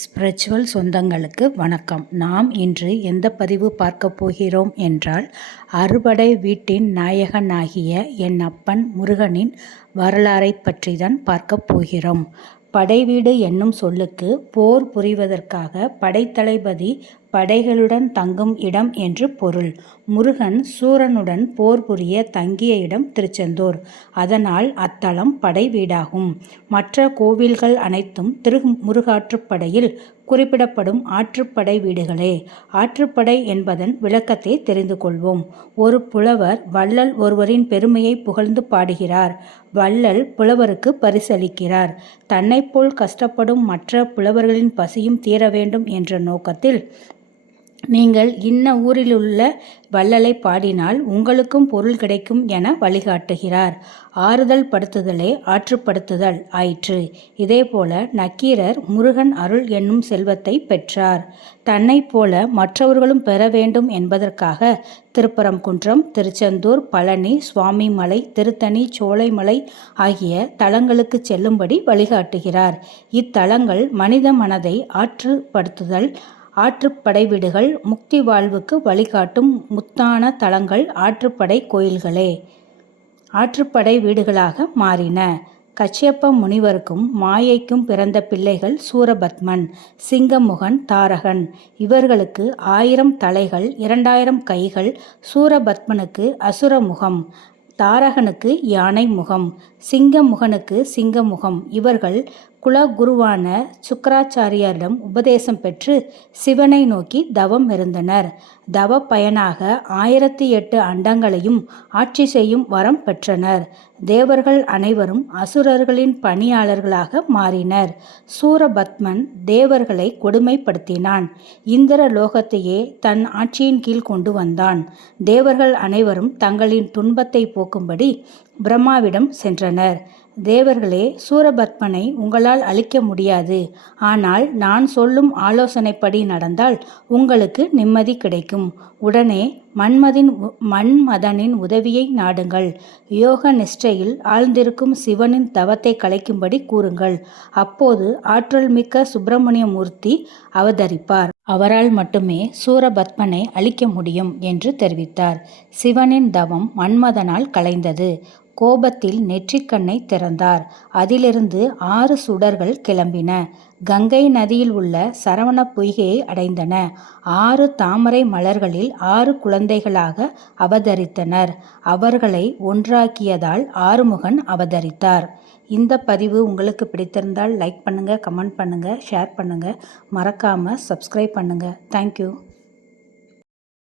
Spiritual சொந்தங்களுக்கு வணக்கம். நாம் இன்று எந்த பதிவு பார்க்க போகிறோம் என்றால் அறுபடை வீட்டின் நாயகனாகிய என் அப்பன் முருகனின் வரலாறை பற்றி தான் பார்க்க போகிறோம். படைவீடு என்னும் சொல்லுக்கு போர் புரிவதற்காக படைத்தளபதி படைகளுடன் தங்கும் இடம் என்று பொருள். முருகன் சூரனுடன் போர் புரிய தங்கிய இடம் திருச்செந்தூர். அதனால் அத்தலம் படை வீடாகும். மற்ற கோவில்கள் அனைத்தும் திரு முருகாற்றுப்படையில் குறிப்பிடப்படும் ஆற்றுப்படை வீடுகளே. ஆற்றுப்படை என்பதன் விளக்கத்தை தெரிந்து கொள்வோம். ஒரு புலவர் வள்ளல் ஒருவரின் பெருமையை புகழ்ந்து பாடுகிறார். வள்ளல் புலவருக்கு பரிசளிக்கிறார். தன்னைப்போல் கஷ்டப்படும் மற்ற புலவர்களின் பசியும் தீர வேண்டும் என்ற நோக்கத்தில் நீங்கள் இன்ன ஊரிலுள்ள வள்ளலை பாடினால் உங்களுக்கும் பொருள் கிடைக்கும் என வழிகாட்டுகிறார். ஆறுதல் படுத்துதலே ஆற்றுப்படுத்துதல் ஆயிற்று. இதேபோல நக்கீரர் முருகன் அருள் என்னும் செல்வத்தை பெற்றார். தன்னைப் போல மற்றவர்களும் பெற வேண்டும் என்பதற்காக திருப்பரங்குன்றம், திருச்செந்தூர், பழனி, சுவாமிமலை, திருத்தணி, சோலைமலை ஆகிய தலங்களுக்கு செல்லும்படி வழிகாட்டுகிறார். இத்தலங்கள் மனித மனதை ஆற்றுப்படுத்துதல் ஆற்றுப்படை வீடுகள் முக்தி வாழ்வுக்கு வழிகாட்டும் முத்தான தலங்கள் ஆற்றுப்படை கோயில்களே. ஆற்றுப்படை வீடுகளாக மாறின. கச்சியப்ப முனிவருக்கும் மாயைக்கும் பிறந்த பிள்ளைகள் சூரபத்மன் சிங்கமுகன் தாரகன். இவர்களுக்கு ஆயிரம் தலைகள் இரண்டாயிரம் கைகள் சூரபத்மனுக்கு அசுரமுகம் தாரகனுக்கு யானை முகம் சிங்கமுகனுக்கு சிங்கமுகம். இவர்கள் குலகுருவான சுக்கராச்சாரியாரிடம் உபதேசம் பெற்று சிவனை நோக்கி தவம் இருந்தனர். தவ பயனாக ஆயிரத்தி எட்டு அண்டங்களையும் ஆட்சி செய்யும் வரம் பெற்றனர். தேவர்கள் அனைவரும் அசுரர்களின் பணியாளர்களாக மாறினர். சூரபத்மன் தேவர்களை கொடுமைப்படுத்தினான். இந்திர லோகத்தையே தன் ஆட்சியின் கீழ் கொண்டு வந்தான். தேவர்கள் அனைவரும் தங்களின் துன்பத்தை போக்கும்படி பிரம்மாவிடம் சென்றனர். தேவர்களே சூரபத்மனை உங்களால் அழிக்க முடியாது. ஆனால் நான் சொல்லும் ஆலோசனைப்படி நடந்தால் உங்களுக்கு நிம்மதி கிடைக்கும். உடனே மன்மதின் மன்மதனின் உதவியை நாடுங்கள். யோக நிஷ்டையில் ஆழ்ந்திருக்கும் சிவனின் தவத்தை கலைக்கும்படி கூறுங்கள். அப்போது ஆற்றல் மிக்க சுப்பிரமணிய மூர்த்தி அவதரிப்பார். அவரால் மட்டுமே சூரபத்மனை அழிக்க முடியும் என்று தெரிவித்தார். சிவனின் தவம் மன்மதனால் கலைந்தது. கோபத்தில் நெற்றிக்கண்ணை திறந்தார். அதிலிருந்து ஆறு சுடர்கள் கிளம்பின. கங்கை நதியில் உள்ள சரவண பொய்கையை அடைந்தன. ஆறு தாமரை மலர்களில் ஆறு குழந்தைகளாக அவதரித்தனர். அவர்களை ஒன்றாக்கியதால் ஆறுமுகன் அவதரித்தார். இந்த பதிவு உங்களுக்கு பிடித்திருந்தால் லைக் பண்ணுங்கள் கமெண்ட் பண்ணுங்கள் ஷேர் பண்ணுங்கள் மறக்காமல் சப்ஸ்கிரைப் பண்ணுங்கள் தேங்க்யூ